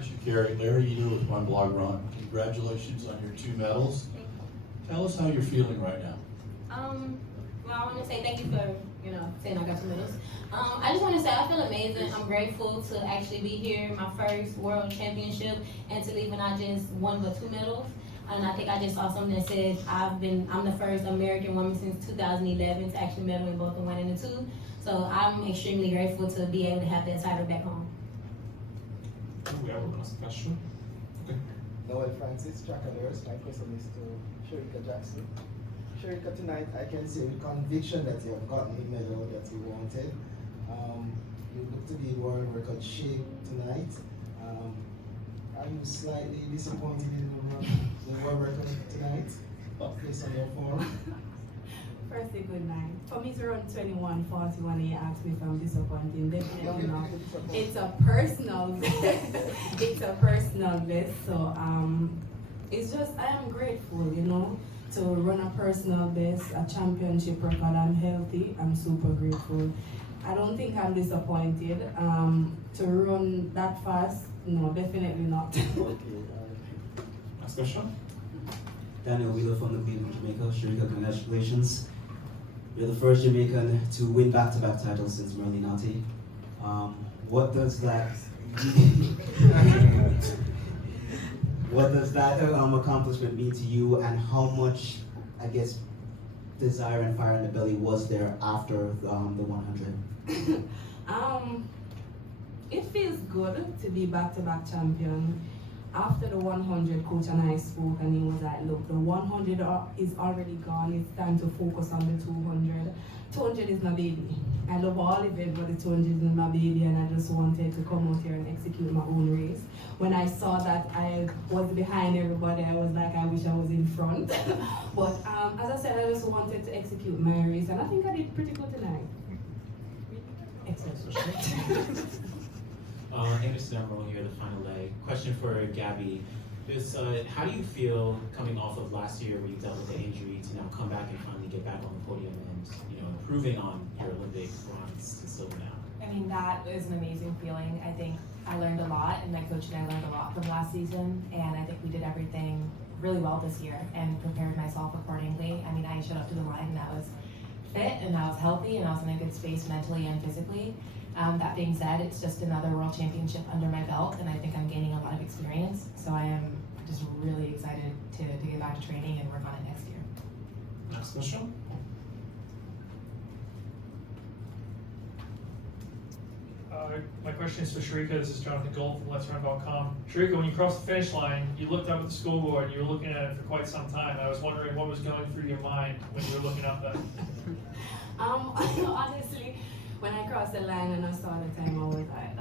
Hi, Sha'Carri. Larry Eder with One Blog Run. Congratulations on your 2 medals. Tell us how you're feeling right now. Well, I want to say thank you for, saying I got 2 medals. I just want to say I feel amazing. I'm grateful to actually be here, my first world championship, and to leave when I just won but 2 medals. And I think I just saw something that said I'm the first American woman since 2011 to actually medal in both the 1 and the 2. So I'm extremely grateful to be able to have that title back home. We have a last question. Okay. Noel Francis, track and nurse. My question is to Shericka Jackson. Shericka, tonight I can say with conviction that you have gotten the medal that you wanted. You look to be in world record shape tonight. Are you slightly disappointed in the world record tonight, based on your form? Firstly, good night. For me to run 21:41, and you ask me if I'm disappointed. Definitely not. It's a personal, it's a personal best. So it's just I am grateful, to run a personal best, a championship record. I'm healthy. I'm super grateful. I don't think I'm disappointed. To run that fast, no, definitely not. Last question. Daniel Wheeler from the Queen of Jamaica. Shericka, congratulations. You're the first Jamaican to win back-to-back titles since Merlin Nati. What does that accomplishment mean to you, and how much, I guess, desire and fire in the belly was there after the 100? It feels good to be back-to-back champion. After the 100, coach and I spoke, and he was like, look, the 100 is already gone. It's time to focus on the 200. 200 is my baby. I love all of it, but the 200 is my baby, and I just wanted to come out here and execute my own race. When I saw that I was behind everybody, I was like, I wish I was in front. But as I said, I just wanted to execute my race, and I think I did pretty good tonight. Excellent. Anderson Emerald here, the final leg. Question for Gabby. How do you feel coming off of last year where you dealt with the injury to now come back and finally get back on the podium and improving on your Olympic bronze to silver now? I mean, that is an amazing feeling. I think I learned a lot, and my coach and I learned a lot from last season, and I think we did everything really well this year and prepared myself accordingly. I mean, I showed up to the line and I was fit and I was healthy and I was in a good space mentally and physically. That being said, it's just another world championship under my belt, and I think I'm gaining a lot of experience. So I am just really excited to get back to training and work on it next year. Next question. My question is for Shericka. This is Jonathan Gold from Let'sRun.com. Shericka, when you crossed the finish line, you looked up at the scoreboard and you were looking at it for quite some time. I was wondering what was going through your mind when you were looking up there. Honestly, when I crossed the line and I saw the time, I was like,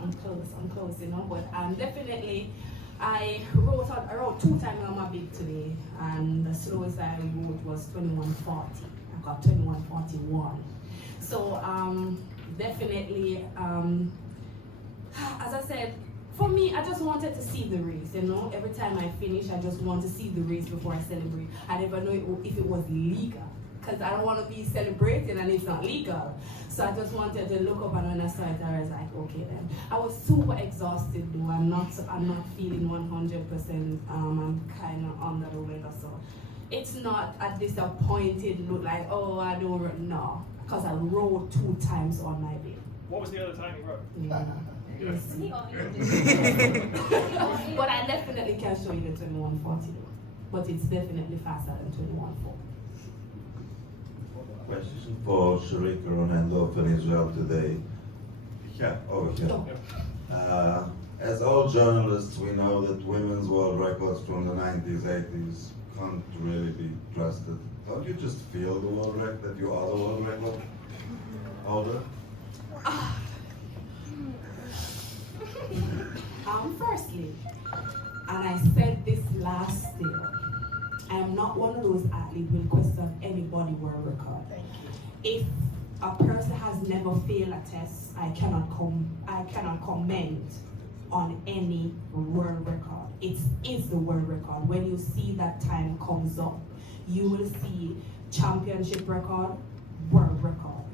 I'm close, But definitely, I wrote 2 times on my beat today, and the slowest I wrote was 21:40. I got 21:41. So definitely, as I said, for me, I just wanted to see the race. Every time I finish, I just want to see the race before I celebrate. I never know if it was legal, because I don't want to be celebrating and it's not legal. So I just wanted to look up, and when I saw it, I was like, okay then. I was super exhausted though. I'm not feeling 100%. I'm kind of under the weather, so it's not a disappointed look like, oh, I don't know, because I rode 2 times on my day. What was the other time you rode? Yes. But I definitely can show you the 21:40 though. But it's definitely faster than 21:4. Question for Shericka Ronaldo of Israel today. Yeah, over here. As all journalists, we know that women's world records from the 90s, 80s can't really be trusted. Don't you just feel the world record, that you are the world record holder? Firstly, and I said this last year, I am not one of those athletes who will question anybody world record. If a person has never failed a test, I cannot comment on any world record. It is the world record. When you see that time comes up, you will see championship record, world record.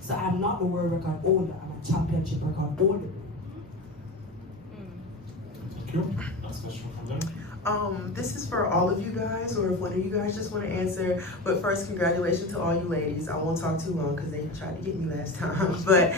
So I'm not the world record holder, I'm a championship record holder. Thank you. Last question from them. This is for all of you guys, or if one of you guys just want to answer. But first, congratulations to all you ladies. I won't talk too long because they tried to get me last time. But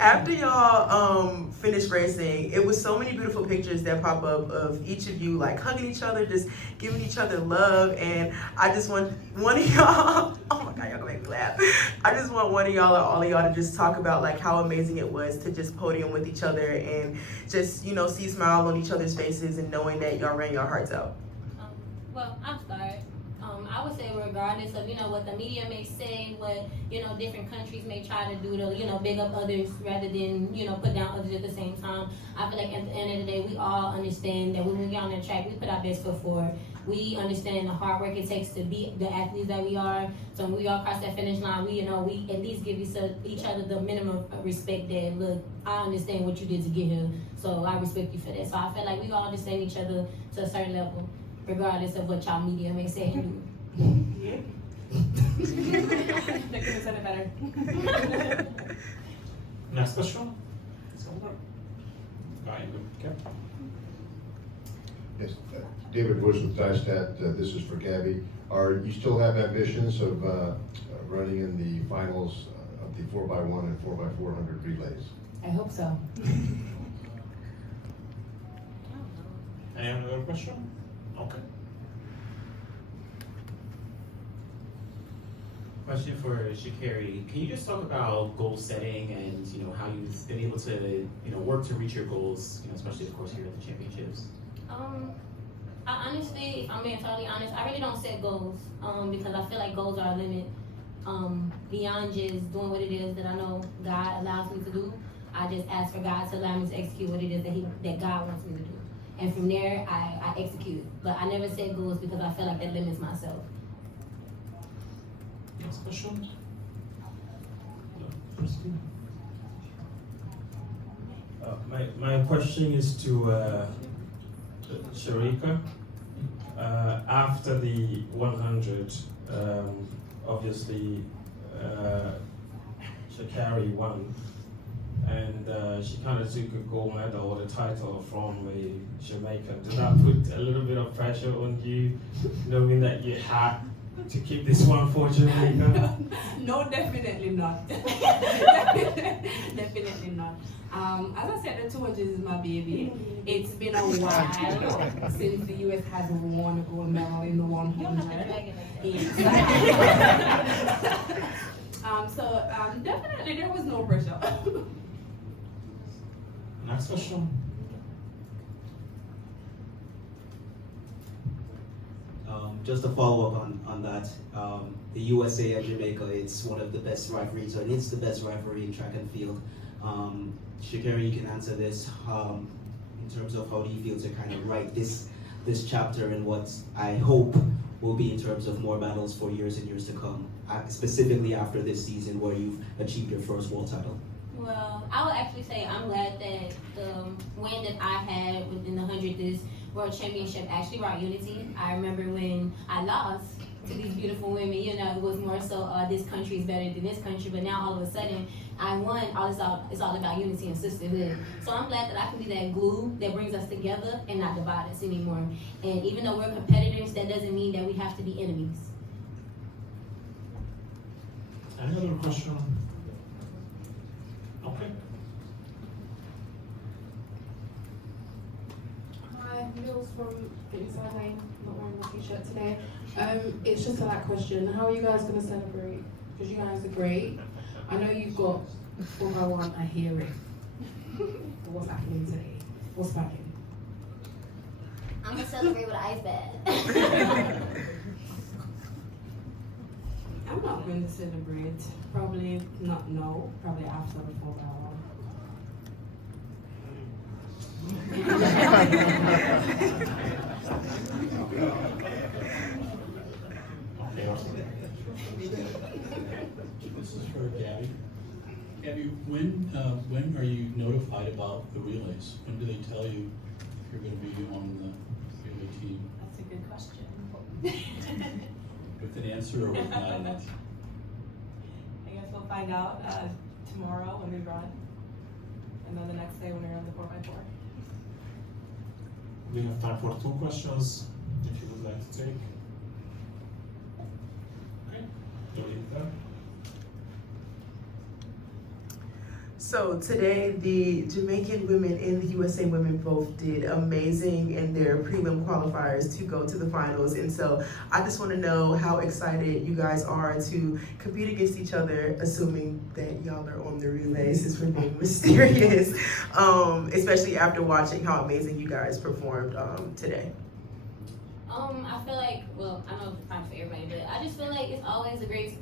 after y'all finished racing, it was so many beautiful pictures that pop up of each of you like hugging each other, just giving each other love. And I just want one of y'all, oh my God, y'all gonna make me laugh. I just want one of y'all or all of y'all to just talk about like how amazing it was to just podium with each other and just, you know, see a smile on each other's faces and knowing that y'all ran your hearts out. Well, I'll start. I would say regardless of, you know, what the media may say, what, you know, different countries may try to do to, you know, big up others rather than, you know, put down others at the same time. I feel like at the end of the day, we all understand that when we get on the track, we put our best foot forward. We understand the hard work it takes to be the athletes that we are. So when we all cross that finish line, we, you know, we at least give each other the minimum of respect that, look, I understand what you did to get here, so I respect you for that. So I feel like we all understand each other to a certain level, regardless of what y'all media may say and do. They could have said it better. Next question. Guy in the cap. Yes, David Bush with Dystat. This is for Gabby. You still have ambitions of running in the finals of the 4x1 and 4x400 relays? I hope so. Any other question? Okay. Question for Sha'Carri. Can you just talk about goal setting and, you know, how you've been able to, you know, work to reach your goals, you know, especially of course here at the championships? I honestly, if I'm being totally honest, I really don't set goals because I feel like goals are a limit. Beyond just doing what it is that I know God allows me to do, I just ask for God to allow me to execute what it is that God wants me to do. And from there, I execute. But I never set goals because I feel like that limits myself. Next question. My question is to Shericka. After the 100, obviously Sha'Carri won, and she kind of took a gold medal or the title from a Jamaican. Did that put a little bit of pressure on you, knowing that you had to keep this one for Jamaica? No, definitely not. Definitely not. As I said, the 200 is my baby. It's been a while since the US has won a gold medal in the 100. Definitely there was no pressure. Next question. Just to follow up on that, the USA and Jamaica, it's one of the best rivalries, and it's the best rivalry in track and field. Sha'Carri, you can answer this in terms of how do you feel to kind of write this chapter and what I hope will be in terms of more battles for years and years to come, specifically after this season where you've achieved your first world title. Well, I would actually say I'm glad that the win that I had within the 100 this World Championship actually brought unity. I remember when I lost to these beautiful women, you know, it was more so this country is better than this country, but now all of a sudden I won. It's all about unity and sisterhood. So I'm glad that I can be that glue that brings us together and not divide us anymore. And even though we're competitors, that doesn't mean that we have to be enemies. Any other question? Okay. Hi, Mills from Inside Lane. Not wearing my t-shirt today. It's just a light question. How are you guys going to celebrate? Because you guys are great. I know you've got 4x1. I hear it. But what's happening today? What's happening? I'm gonna celebrate with an ice bath. I'm not going to celebrate. Probably not now. Probably after the 4x1. This is for Gabby. Gabby, when are you notified about the relays? When do they tell you if you're going to be on the relay team? That's a good question. With an answer or with not an answer? I guess we'll find out tomorrow when we run, and then the next day when we run the 4x4. We have time for 2 questions, if you would like to take. Okay, Jolita. So today, the Jamaican women and the USA women both did amazing in their prelim qualifiers to go to the finals. And so I just want to know how excited you guys are to compete against each other, assuming that y'all are on the relays, since we're being mysterious, especially after watching how amazing you guys performed today. I feel like, well, I know it's probably for everybody, but I just feel like it's always a great,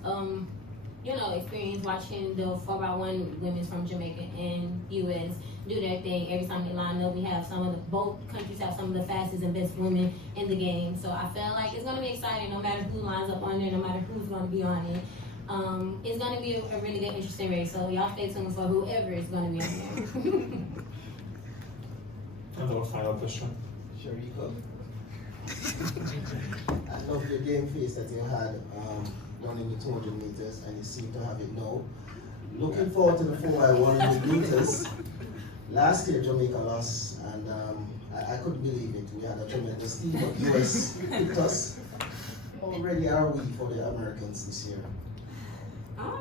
experience watching the 4x1 women from Jamaica and US do their thing. Every time they line up, we have both countries have some of the fastest and best women in the game. So I feel like it's gonna be exciting no matter who lines up on there, no matter who's gonna be on it. It's gonna be a really good, interesting race. So y'all stay tuned for whoever is gonna be on there. And our final question. Shericka. I love the game face that you had running the 200 meters, and you seem to have it now. Looking forward to the 4x100 meters. Last year, Jamaica lost, and I couldn't believe it. We had a tremendous team, but US picked us. How ready are we for the Americans this year?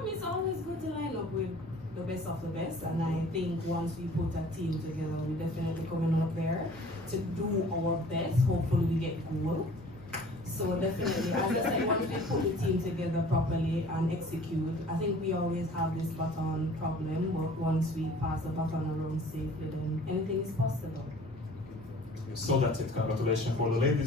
It's always good to line up with the best of the best, and I think once we put a team together, we're definitely coming up there to do our best. Hopefully we get gold. So definitely, as I said, once we put the team together properly and execute, I think we always have this baton problem, but once we pass the baton around safely, then anything is possible. So that's it. Congratulations for the ladies.